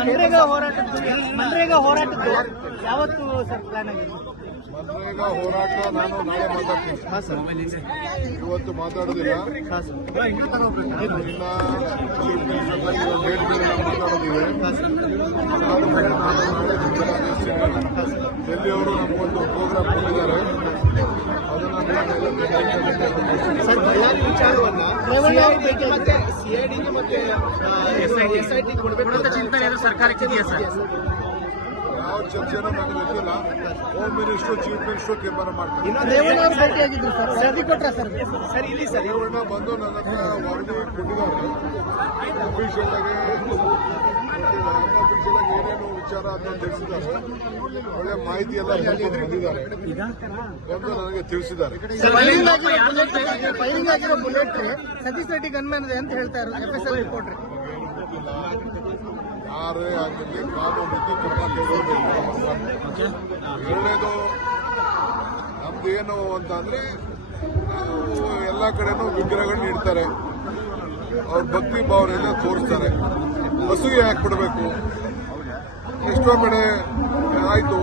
ಮನ್ರೇಗಾ ಹೋರಾಟದ್ದು ಯಾವತ್ತು sir plan ಆಗಿದೆ? ಮನ್ರೇಗಾ ಹೋರಾಟ ನಾನು ನಾಳೆ ಮಾತಾಡ್ತೀನಿ. ಇವತ್ತು ಮಾತಾಡೋದಿಲ್ಲ. ಇನ್ನ ಡೆಲ್ಲಿ ಅವರು ನಮಗೊಂದು ಪ್ರೋಗ್ರಾಮ್ ಕೊಟ್ಟಿದ್ದಾರೆ. ಯಾವ ಚರ್ಚೆನೂ ನನಗೆ ಗೊತ್ತಿಲ್ಲ. ಹೋಮ್ ಮಿನಿಸ್ಟರ್, ಚೀಫ್ ಮಿನಿಸ್ಟರ್ ತೀರ್ಮಾನ ಮಾಡ್ತಾರೆ. ರೇವಣ್ಣ ಬಂದು ನನ್ನ ಹತ್ರ ವರದಿ ಕೊಟ್ಟಿದ್ದಾರೆ. ಅಫಿಷಿಯಲ್ ಆಗಿ ಏನೇನು ವಿಚಾರ ಅಂತ ತಿಳಿಸಿದ್ದಾರೆ. ಒಳ್ಳೆ ಮಾಹಿತಿ ಎಲ್ಲ ಬಂದಿದ್ದಾರೆ, ಬಂದು ನನಗೆ ತಿಳಿಸಿದ್ದಾರೆ. ಸತೀಶ್ ರೆಡ್ಡಿ ಗನ್ಮ್ಯಾನ್ ಅಂತ ಹೇಳ್ತಾರೆ FSL ರಿಪೋರ್ಟ್. ಯಾರೇ ಆಗಲಿ ಕಾನೂನು ಕ್ರಮ ತಗೊಳ್ಬೇಕು. ಎರಡನೇದು ನಮ್ದು ಏನು ಅಂತ ಅಂದ್ರೆ, ಎಲ್ಲ ಕಡೆನೂ ವಿಗ್ರಹಗಳನ್ನ ಇಡ್ತಾರೆ, ಅವ್ರ ಭಕ್ತಿ ಭಾವನೆಲ್ಲ ತೋರಿಸ್ತಾರೆ. ಹಸುಗೆ ಹಾಕ್ಬಿಡ್ಬೇಕು. ಎಷ್ಟೋ ಕಡೆ ಆಯ್ತು,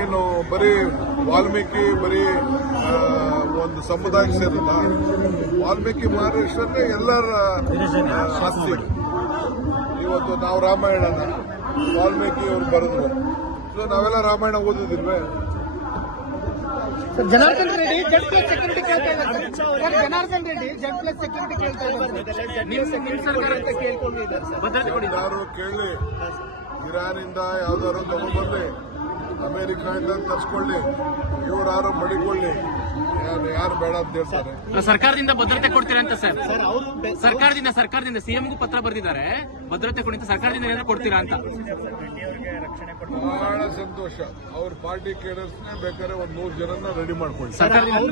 ಏನು ಬರೀ ವಾಲ್ಮೀಕಿ ಬರೀ ಒಂದು ಸಮುದಾಯಕ್ಕೆ ಸೇರಿಲ್ಲ. ವಾಲ್ಮೀಕಿ ಮಹರ್ಷಿಯನ್ನೇ ಎಲ್ಲರ ಆಸ್ತಿ. ಇವತ್ತು ನಾವು ರಾಮಾಯಣನ ವಾಲ್ಮೀಕಿ ಅವರು ಬರೆದ್ರು, ನಾವೆಲ್ಲ ರಾಮಾಯಣ ಓದಿದಿಲ್ವೇ? Janardhan Reddy Z plus security ಕೇಳ್ತಾ ಇದ್ದಾರೆ. Janardhan Reddy Z plus security ಕೇಳ್ತಾ ಇದ್ದಾರೆ. ಯಾರು ಕೇಳಿ, ಇರಾನಿಂದ ಯಾವ್ದಾದ್ರು ತಗೊಂಡ್ಬರ್ಲಿ, ಅಮೆರಿಕಾದಿಂದ ತರಿಸ್ಕೊಳ್ಳಿ, ಇವರಾರು ಮಡಿಕೊಳ್ಳಿ, ಯಾರು ಬೇಡ ಅಂತ ಹೇಳ್ತಾರೆ. ಸರ್ಕಾರದಿಂದ ಭದ್ರತೆ ಕೊಡ್ತೀರಾ ಅಂತ ಸರ್? ಸರ್ಕಾರದಿಂದ ಸಿಎಂಗೂ ಪತ್ರ ಬರೆದಿದ್ದಾರೆ, ಭದ್ರತೆ ಕೊಡಿ ಅಂತ. ಸರ್ಕಾರದಿಂದ ಏನಾದ್ರು ಕೊಡ್ತೀರಾ ಅಂತ? ಬಹಳ ಸಂತೋಷ. ಅವ್ರ ಪಾರ್ಟಿ ಕೇಡರ್ಸ್ನೇ ಬೇಕಾದ್ರೆ 100 ಜನನ ರೆಡಿ ಮಾಡ್ಕೊಳ್ಳಿ. ಸರ್ಕಾರದಿಂದ